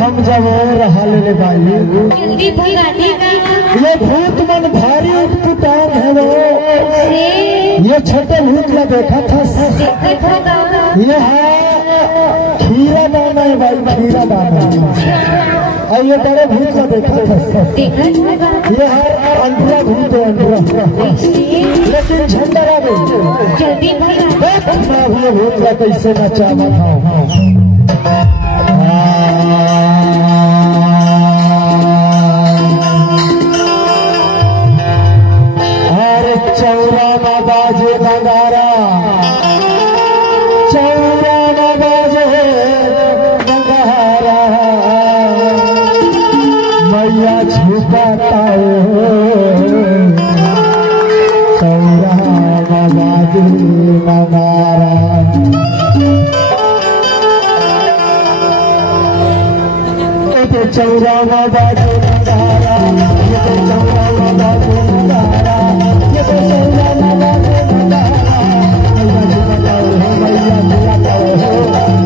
थम जाओ रहा ले भाई। जल्दी भगाने का ये भूत मन भारी उठपुटान है वो। ये छोटे भूत का देखा था। ये है खीरा दाना है भाई, खीरा दाना। और ये बड़े भूत का देखा था। ये है अंधरा भूत है, अंधरा। लेकिन झंडा जल्दी ये भूत का कैसे नचावा था। अरे चौरा में बाजे नगारा, चौरा में बाजे नगारा, मैया छुपाता है चौरा में बाजे नगारा। चौरा में बाजे नगारा, चौरा में बाजे नगारा, चौरा में बाजे नगारा, मैया छुपाता है, मैया छुपाता है।